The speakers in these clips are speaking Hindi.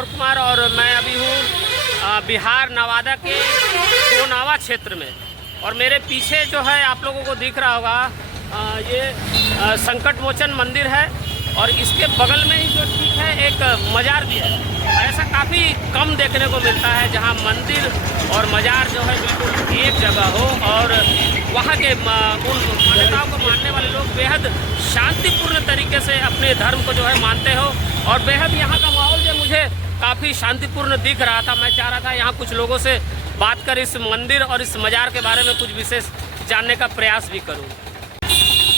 मनोहर कुमार और मैं अभी हूँ बिहार नवादा के सोनावा क्षेत्र में। और मेरे पीछे जो है आप लोगों को दिख रहा होगा ये संकट मोचन मंदिर है और इसके बगल में ही जो ठीक है एक मजार भी है। ऐसा काफ़ी कम देखने को मिलता है जहाँ मंदिर और मजार जो है बिल्कुल एक जगह हो और वहाँ के उन मान्यताओं को मानने वाले लोग बेहद शांतिपूर्ण तरीके से अपने धर्म को जो है मानते हो। और बेहद यहाँ का माहौल जो मुझे काफ़ी शांतिपूर्ण दिख रहा था। मैं चाह रहा था यहाँ कुछ लोगों से बात कर इस मंदिर और इस मजार के बारे में कुछ विशेष जानने का प्रयास भी करूँ।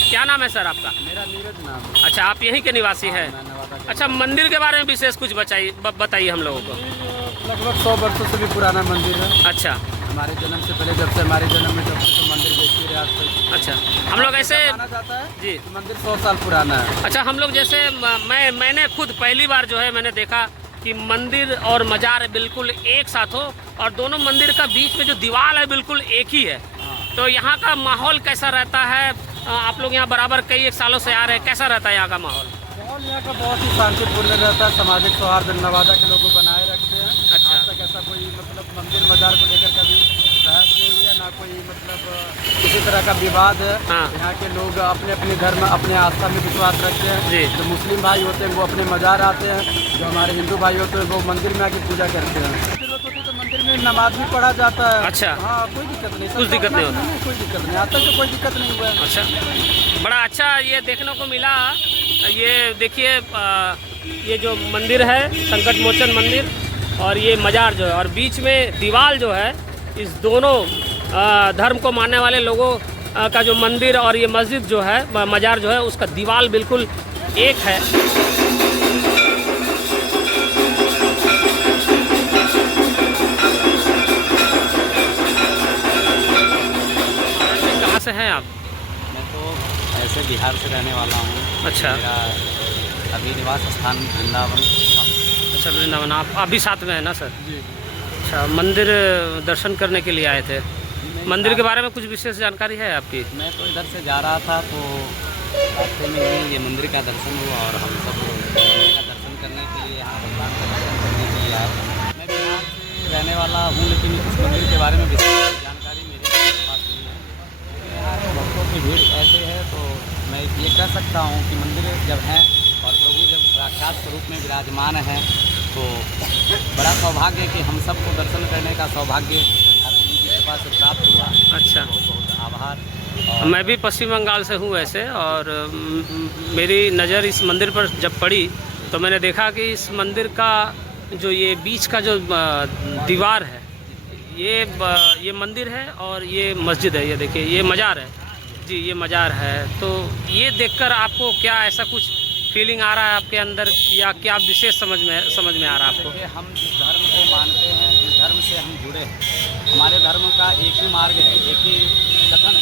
क्या नाम है सर आपका? मेरा नीरज नाम है। अच्छा, आप यहीं के निवासी हैं? अच्छा, मंदिर के बारे में विशेष कुछ बताइए हम लोगों को। लगभग 100 वर्षों से भी पुराना मंदिर है। अच्छा, हमारे जन्म से पहले, जब से हमारे जन्म में, जब से तो मंदिर देखते रहे आज तक। अच्छा, हम लोग ऐसे माना जाता है जी, मंदिर 100 साल पुराना है। अच्छा, हम लोग जैसे मैंने खुद पहली बार जो है मैंने देखा कि मंदिर और मजार बिल्कुल एक साथ हो और दोनों मंदिर का बीच में जो दीवार है बिल्कुल एक ही है। तो यहाँ का माहौल कैसा रहता है? आप लोग यहाँ बराबर कई एक सालों से आ रहे हैं, कैसा रहता है यहाँ का माहौल? माहौल यहाँ का बहुत ही शांतिपूर्ण रहता है। सामाजिक सौहार्द नवादा के लोग बनाए रखते हैं। अच्छा, आज तक ऐसा कोई मतलब मंदिर मजार को लेकर कभी बहस नहीं हुई है, ना कोई मतलब किसी तरह का विवाद है। हाँ। यहाँ के लोग अपने अपने धर्म, अपने आस्था में विश्वास रखते हैं। जी। जो मुस्लिम भाई होते हैं वो अपने मजार आते हैं, जो हमारे हिंदू भाई होते हैं वो मंदिर में आके पूजा करते हैं। तो मंदिर में नमाज भी पढ़ा जाता है। अच्छा, हाँ, कोई दिक्कत नहीं, कुछ दिक्कत नहीं होता? कोई दिक्कत नहीं, आज तक तो कोई दिक्कत नहीं हुआ है। अच्छा, बड़ा अच्छा ये देखने को मिला। ये देखिए ये जो मंदिर है संकट मोचन मंदिर और ये मजार जो है और बीच में दीवार जो है इस दोनों धर्म को मानने वाले लोगों का जो मंदिर और ये मस्जिद जो है मजार जो है उसका दीवार बिल्कुल एक है। कहाँ से हैं आप? मैं तो ऐसे बिहार से रहने वाला हूँ। अच्छा, मेरा अभी निवास स्थान वृंदावन। अच्छा, वृंदावन। आप भी साथ में हैं ना सर? जी। अच्छा, मंदिर दर्शन करने के लिए आए थे। मंदिर के बारे में कुछ विशेष जानकारी है आपकी? मैं तो इधर से जा रहा था तो रास्ते में ही ये मंदिर का दर्शन हुआ और हम सब मंदिर का दर्शन करने के लिए यहाँ भगवान का दर्शन करने के लिए आए। मैं बिहार से रहने वाला हूँ लेकिन इस मंदिर के बारे में विशेष जानकारी मेरे पास नहीं है। लेकिन यहाँ के भक्तों की भीड़ ऐसे है तो मैं ये कह सकता हूँ कि मंदिर जब है और प्रभु जब साक्षात स्वरूप में विराजमान है तो बड़ा सौभाग्य है कि हम सबको दर्शन करने का सौभाग्य ठाकुर जी की कृपा से प्राप्त हुआ। अच्छा, बहुत बहुत आभार। मैं भी पश्चिम बंगाल से हूँ वैसे और मेरी नज़र इस मंदिर पर जब पड़ी तो मैंने देखा कि इस मंदिर का जो ये बीच का जो दीवार है ये मंदिर है और ये मस्जिद है। ये देखिए ये मजार है जी, ये मजार है। तो ये देखकर आपको क्या ऐसा कुछ फीलिंग आ रहा है आपके अंदर या क्या विशेष समझ में आ रहा है आपको? देखिए, हम जिस धर्म को मानते हैं, जिस धर्म से हम जुड़े हैं, हमारे धर्म का एक ही मार्ग है, एक ही कथन है,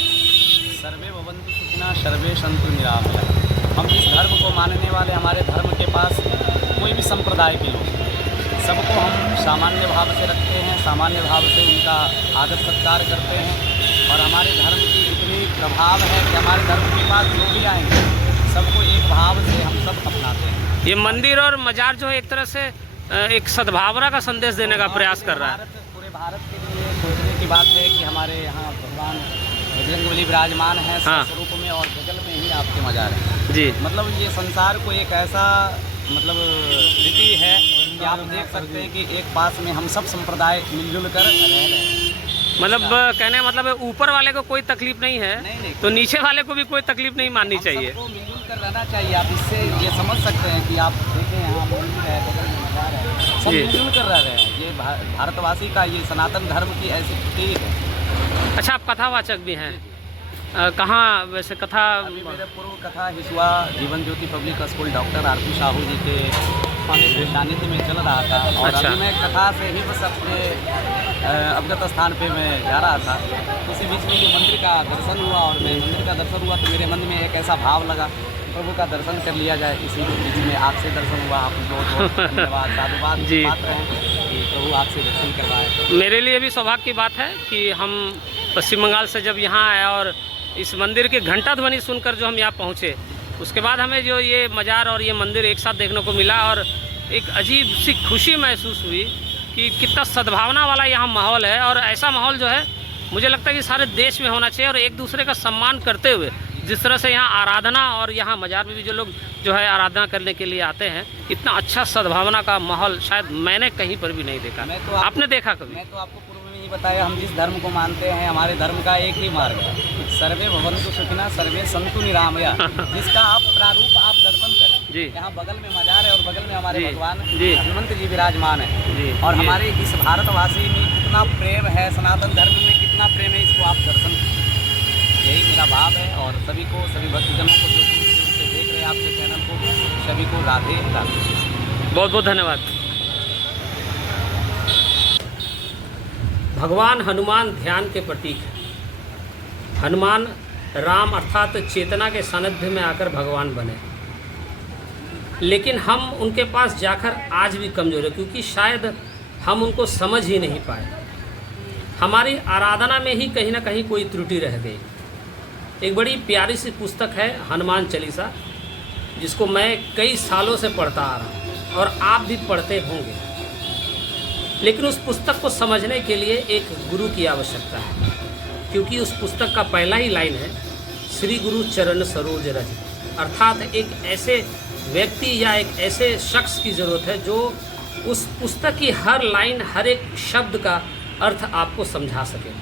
सर्वे भवन्तु सुखिनः सर्वे सन्तु निरामयः। हम जिस धर्म को मानने वाले, हमारे धर्म के पास कोई भी संप्रदाय के लोग सबको हम सामान्य भाव से रखते हैं, सामान्य भाव से उनका आदर सत्कार करते हैं। और हमारे धर्म की इतनी प्रभाव है कि हमारे धर्म के पास जो भी आएंगे सबको एक भाव से हम सब अपनाते हैं। ये मंदिर और मजार जो है एक तरह से एक सद्भावना का संदेश देने का प्रयास कर रहा है। पूरे भारत के लिए सोचने की बात है कि हमारे यहाँ भगवान बजरंगबली विराजमान है स्वरूप में और बगल में ही आपके मजार है जी। मतलब ये संसार को एक ऐसा मतलब रीति है कि आप देख सकते हैं कि एक पास में हम सब संप्रदाय मिलजुल कर रह रहे हैं। मतलब कहने का मतलब है ऊपर वाले को कोई तकलीफ नहीं है नहीं, तो नीचे वाले को भी कोई तकलीफ नहीं माननी चाहिए। सबको मिलजुल कर रहना चाहिए। आप इससे ये समझ सकते हैं कि आप देखें यहाँ मंदिर है, बगल में मजार है, सब मिलजुल कर रह रहे हैं। ये भारतवासी का ये सनातन धर्म की ऐसी प्रतीक है। अच्छा, आप कथावाचक भी हैं? कहाँ वैसे कथा? मेरे पूर्व कथा Hisua Jeevan Jyoti public school doctor आरती साहू जी के सानिध्य में चल रहा था और अच्छा। अभी मैं कथा से ही बस अपने अवगत स्थान पे मैं जा रहा था। उसी बीच में ये मंदिर का दर्शन हुआ और मैं मंदिर का दर्शन हुआ तो मेरे मन में एक ऐसा भाव लगा प्रभु का दर्शन कर लिया जाए। इसी बीच में आपसे दर्शन हुआ। आप बहुत धन्यवाद, साधुवाद जी। पात्र हैं कि प्रभु आपसे दर्शन करवाए। मेरे लिए भी सौभाग्य की बात है कि हम पश्चिम बंगाल से जब यहाँ आए और इस मंदिर की घंटा ध्वनि सुनकर जो हम यहाँ पहुँचे उसके बाद हमें जो ये मजार और ये मंदिर एक साथ देखने को मिला और एक अजीब सी खुशी महसूस हुई कि कितना सद्भावना वाला यहाँ माहौल है। और ऐसा माहौल जो है मुझे लगता है कि सारे देश में होना चाहिए, और एक दूसरे का सम्मान करते हुए जिस तरह से यहाँ आराधना, और यहाँ मज़ार में भी जो लोग जो है आराधना करने के लिए आते हैं, इतना अच्छा सद्भावना का माहौल शायद मैंने कहीं पर भी नहीं देखा। आपने देखा कभी? मैं तो आपको पूर्व में ही बताया, हम जिस धर्म को मानते हैं, हमारे धर्म का एक ही मार्ग है, सर्वे भवन्तु सुखिनः सर्वे सन्तु निरामया, जिसका आप प्रारूप आप दर्शन करें। जी। यहाँ बगल में मजार है और बगल में हमारे जी। भगवान जी। हनुमंत जी विराजमान है। जी। और जी। हमारे इस भारतवासी में कितना प्रेम है, सनातन धर्म में कितना प्रेम है, इसको आप दर्शन करें। यही मेरा भाव है। और सभी को, सभी भक्तजनों को जो से देख रहे हैं आपके चैनल को, सभी को राधे राधे। बहुत बहुत धन्यवाद। भगवान हनुमान ध्यान के प्रतीक है। हनुमान राम अर्थात चेतना के सानिध्य में आकर भगवान बने, लेकिन हम उनके पास जाकर आज भी कमज़ोर है, क्योंकि शायद हम उनको समझ ही नहीं पाए। हमारी आराधना में ही कहीं ना कहीं कोई त्रुटि रह गई। एक बड़ी प्यारी सी पुस्तक है हनुमान चालीसा, जिसको मैं कई सालों से पढ़ता आ रहा हूँ और आप भी पढ़ते होंगे, लेकिन उस पुस्तक को समझने के लिए एक गुरु की आवश्यकता है, क्योंकि उस पुस्तक का पहला ही लाइन है, श्री गुरु चरण सरोज रज, अर्थात एक ऐसे व्यक्ति या एक ऐसे शख्स की ज़रूरत है जो उस पुस्तक की हर लाइन, हर एक शब्द का अर्थ आपको समझा सके।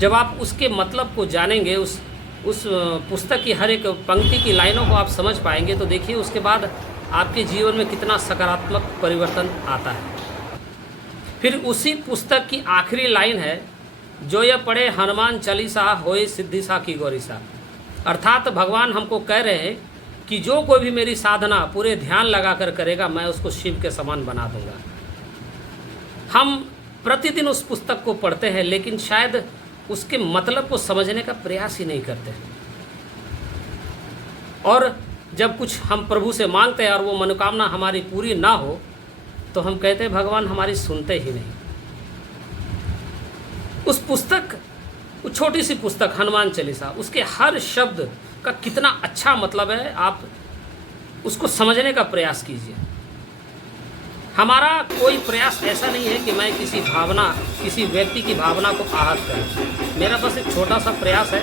जब आप उसके मतलब को जानेंगे, उस पुस्तक की हर एक पंक्ति की लाइनों को आप समझ पाएंगे, तो देखिए उसके बाद आपके जीवन में कितना सकारात्मक परिवर्तन आता है। फिर उसी पुस्तक की आखिरी लाइन है, जो यह पढ़े हनुमान चालीसा होए सिद्धि सा की गौरी सा, अर्थात भगवान हमको कह रहे हैं कि जो कोई भी मेरी साधना पूरे ध्यान लगाकर करेगा, मैं उसको शिव के समान बना दूंगा। हम प्रतिदिन उस पुस्तक को पढ़ते हैं, लेकिन शायद उसके मतलब को समझने का प्रयास ही नहीं करते। और जब कुछ हम प्रभु से मांगते हैं और वो मनोकामना हमारी पूरी ना हो, तो हम कहते हैं भगवान हमारी सुनते ही नहीं। उस पुस्तक, वो छोटी सी पुस्तक हनुमान चालीसा, उसके हर शब्द का कितना अच्छा मतलब है, आप उसको समझने का प्रयास कीजिए। हमारा कोई प्रयास ऐसा नहीं है कि मैं किसी भावना, किसी व्यक्ति की भावना को आहत करूं। मेरा बस एक छोटा सा प्रयास है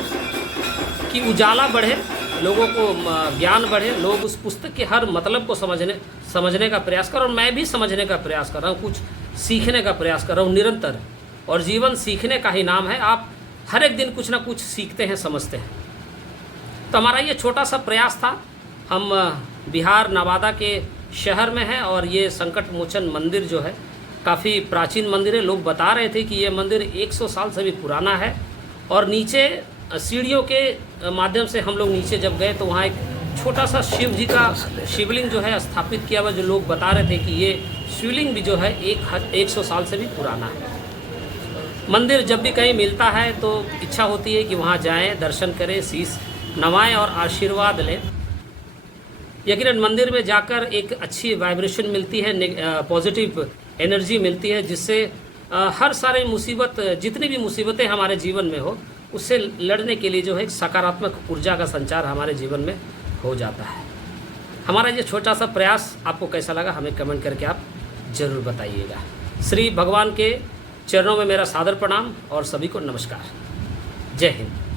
कि उजाला बढ़े, लोगों को ज्ञान बढ़े, लोग उस पुस्तक के हर मतलब को समझने का प्रयास करें। और मैं भी समझने का प्रयास कर रहा हूँ, कुछ सीखने का प्रयास कर रहा हूँ निरंतर। और जीवन सीखने का ही नाम है। आप हर एक दिन कुछ ना कुछ सीखते हैं, समझते हैं। तो हमारा ये छोटा सा प्रयास था। हम बिहार नवादा के शहर में हैं और ये संकट मोचन मंदिर जो है काफ़ी प्राचीन मंदिर है। लोग बता रहे थे कि ये मंदिर 100 साल से भी पुराना है। और नीचे सीढ़ियों के माध्यम से हम लोग नीचे जब गए तो वहाँ एक छोटा सा शिव जी का शिवलिंग जो है स्थापित किया हुआ, जो लोग बता रहे थे कि ये शिवलिंग भी जो है 100 साल से भी पुराना है। मंदिर जब भी कहीं मिलता है तो इच्छा होती है कि वहाँ जाएं, दर्शन करें, शीश नवाएं और आशीर्वाद लें। यकीनन मंदिर में जाकर एक अच्छी वाइब्रेशन मिलती है, पॉजिटिव एनर्जी मिलती है, जिससे हर सारे मुसीबत, जितनी भी मुसीबतें हमारे जीवन में हो, उससे लड़ने के लिए जो है एक सकारात्मक ऊर्जा का संचार हमारे जीवन में हो जाता है। हमारा ये छोटा सा प्रयास आपको कैसा लगा, हमें कमेंट करके आप ज़रूर बताइएगा। श्री भगवान के चरणों में मेरा सादर प्रणाम और सभी को नमस्कार। जय हिंद।